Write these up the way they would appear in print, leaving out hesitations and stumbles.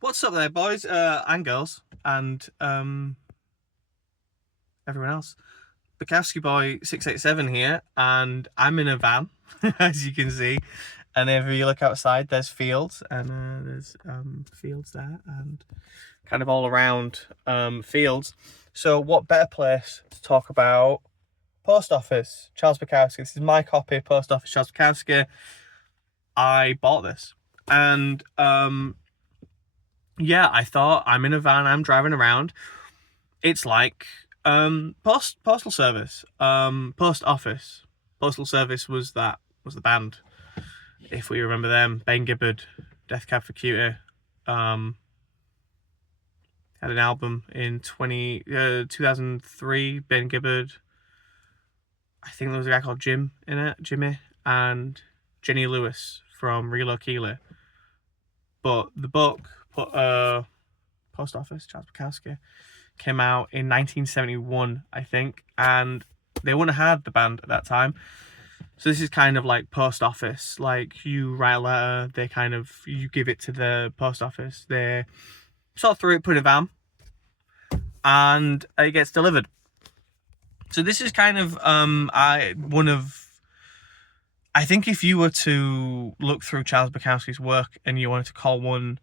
What's up there, boys and girls, and everyone else? Bukowski Boy 687 here, and I'm in a van, as you can see. And if you look outside, there's fields, and there's fields there, and kind of all around fields. So, what better place to talk about Post Office, Charles Bukowski? This is my copy, Post Office, Charles Bukowski. I bought this, and yeah, I thought I'm in a van, I'm driving around. It's like postal service, post office. Postal Service was the band, if we remember them. Ben Gibbard, Death Cab for Cutie, had an album in 2003. Ben Gibbard, I think there was a guy called Jimmy, and Jenny Lewis from Real Keeley. But the book, Post Office, Charles Bukowski, came out in 1971, I think, and they wouldn't have had the band at that time. So this is kind of like Post Office. Like, you write a letter, you give it to the Post Office, they sort through it, put in a van, and it gets delivered. So this is kind of I think if you were to look through Charles Bukowski's work and you wanted to call one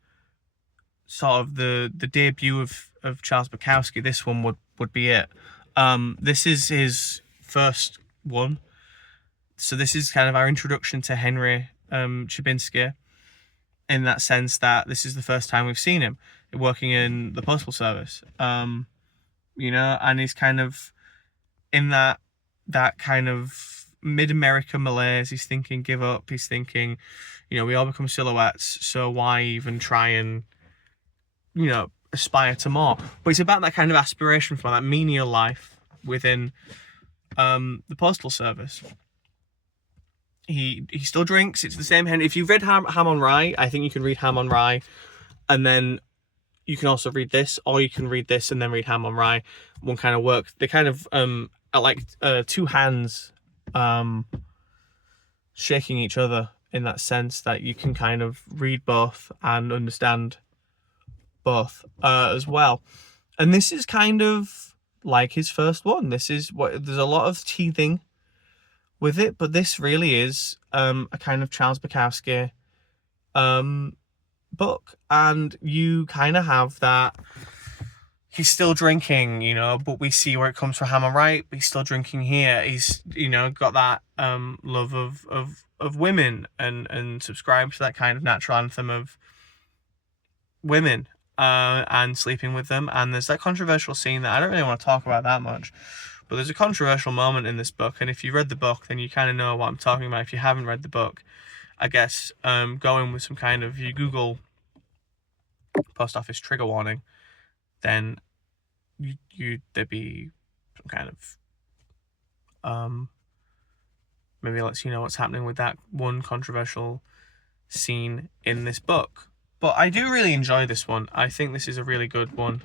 sort of the debut of Charles Bukowski, this one would be it. This is his first one. So this is kind of our introduction to Henry Chibinski, in that sense that this is the first time we've seen him working in the Postal Service. And he's kind of in that kind of mid-America malaise. He's thinking, give up. He's thinking, we all become silhouettes, so why even try and, aspire to more? But it's about that kind of aspiration for that menial life within the Postal Service. He still drinks. It's the same Henry. If you've read Ham on Rye, I think you can read Ham on Rye, and then you can also read this, or you can read this and then read Ham on Rye. One kind of works. They kind of are like two hands shaking each other, in that sense that you can kind of read both and understand both as well. And this is kind of like his first one. This is there's a lot of teething with it, but this really is a kind of Charles Bukowski book. And you kind of have that he's still drinking, but we see where it comes from Ham on Rye. He's still drinking here. He's, got that love of women and subscribes to that kind of natural anthem of women and sleeping with them. And there's that controversial scene that I don't really want to talk about that much, but there's a controversial moment in this book. And if you read the book, then you kind of know what I'm talking about. If you haven't read the book, I guess go in with some kind of, you Google Post Office trigger warning, then there'd be some kind of maybe lets you know what's happening with that one controversial scene in this book. But I do really enjoy this one. I think this is a really good one.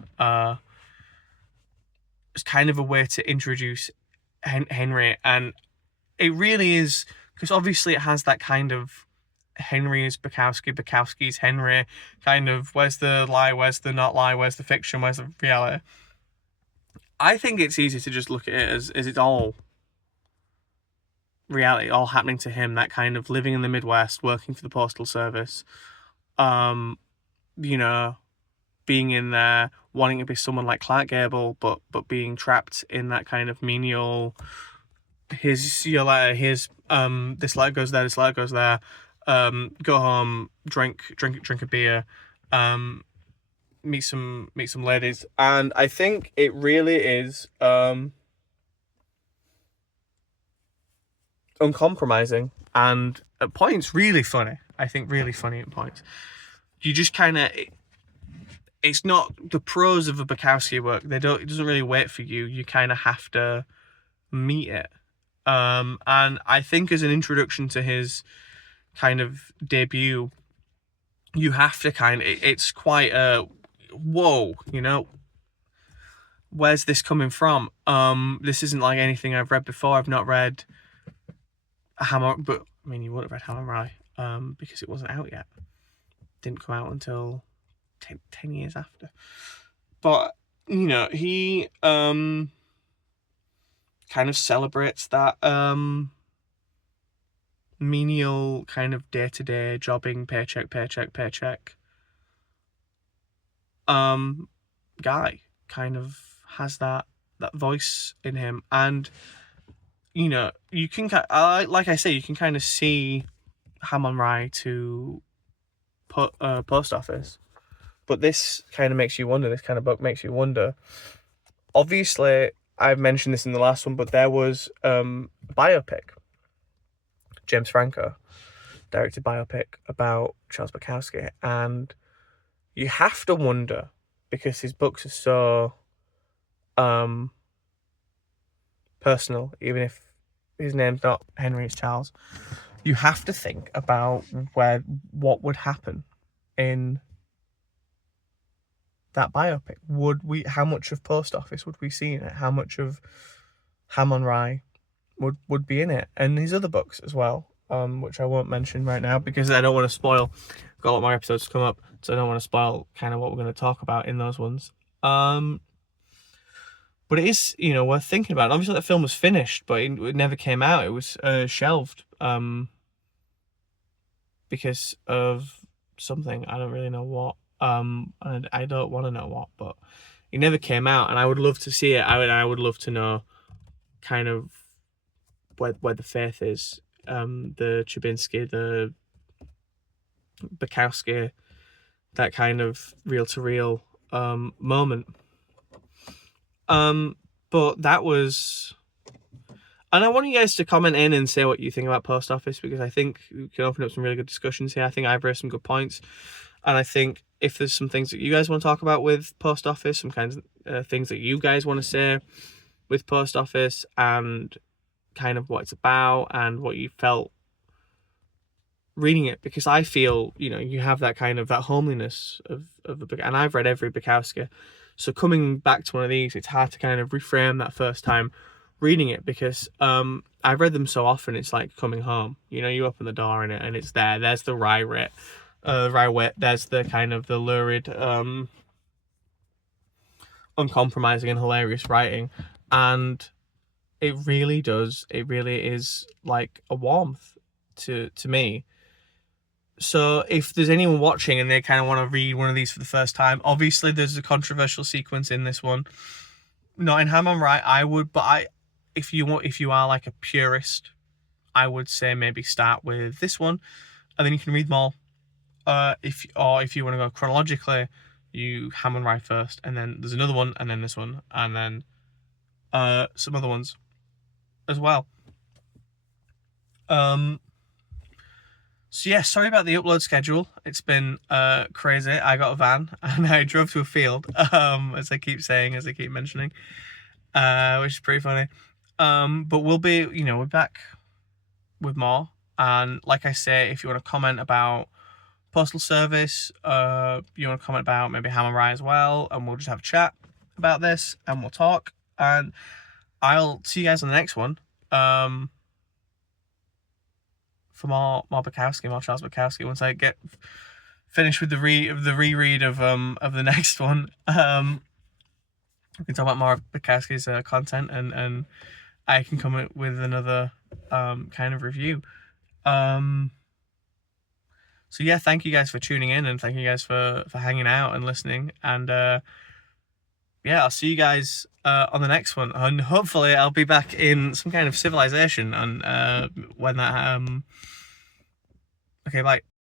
It's kind of a way to introduce Henry, and it really is, because obviously it has that kind of Henry is Bukowski, Bukowski's Henry, kind of where's the lie, where's the not lie, where's the fiction, where's the reality. I think it's easy to just look at it as it's all reality, all happening to him, that kind of living in the Midwest, working for the Postal Service, being in there, wanting to be someone like Clark Gable, but being trapped in that kind of menial, this letter goes there, this letter goes there, go home, drink a beer, meet some ladies. And I think it really is uncompromising, and at points really funny. I think really funny at points. You just kind of, it's not the prose of a Bukowski work. It doesn't really wait for you. You kind of have to meet it. And I think as an introduction to his kind of debut, you have to it's quite a whoa, where's this coming from? This isn't like anything I've read before. I've not read but you would have read Ham on Rye, because it wasn't out yet. Didn't come out until 10 years after. But, you know, he kind of celebrates that menial kind of day-to-day jobbing, paycheck guy. Kind of has that voice in him. And, you know, you can, like I say, you can kind of see Hamon Rai to Post Office. But this kind of makes you wonder, this kind of book makes you wonder. Obviously, I've mentioned this in the last one, but there was a biopic, James Franco directed biopic about Charles Bukowski, and you have to wonder, because his books are so personal, even if his name's not Henry, it's Charles, you have to think about what would happen in that biopic. How much of Post Office would we see in it? How much of Hamon Rai would be in it? And his other books as well, which I won't mention right now because I don't want to spoil. I've got a lot more episodes to come up, so I don't want to spoil kind of what we're going to talk about in those ones. But it is, you know, worth thinking about. Obviously, that film was finished, but it never came out. It was shelved because of something. I don't really know what. And I don't want to know what, but it never came out, and I would love to see it. I would love to know kind of where the faith is, the Chabinsky, the Bukowski, that kind of reel-to-reel moment. But that was, and I want you guys to comment in and say what you think about Post Office, because I think we can open up some really good discussions here. I think I've raised some good points, and I think if there's some things that you guys want to talk about with Post Office, some kinds of things that you guys want to say with Post Office, and kind of what it's about and what you felt reading it, because I feel, you know, you have that kind of that homeliness of a book, and I've read every Bukowski, so coming back to one of these, it's hard to kind of reframe that first time reading it, because I've read them so often, it's like coming home. You know, you open the door and it's there's the wry wit, there's the kind of the lurid, uncompromising and hilarious writing, and it really is like a warmth to me. So if there's anyone watching and they kind of want to read one of these for the first time, obviously there's a controversial sequence in this one. Not in Hamon Rai, I would, but if you are like a purist, I would say maybe start with this one, and then you can read them all. If you want to go chronologically, you Hamon Rai first, and then there's another one, and then this one, and then some other ones as well. So yeah, sorry about the upload schedule. It's been crazy. I got a van and I drove to a field, as I keep mentioning, which is pretty funny. But we'll be, you know, we're back with more. And like I say, if you want to comment about Postal Service, you want to comment about maybe Hamon Rai as well, and we'll just have a chat about this and we'll talk. And I'll see you guys on the next one. For more Bukowski, more Charles Bukowski. Once I get finished with the reread of the next one, we can talk about more of Bukowski's content, and I can come up with another kind of review. So yeah, thank you guys for tuning in, and thank you guys for hanging out and listening, and yeah, I'll see you guys on the next one, and hopefully I'll be back in some kind of civilization, and when that okay, bye.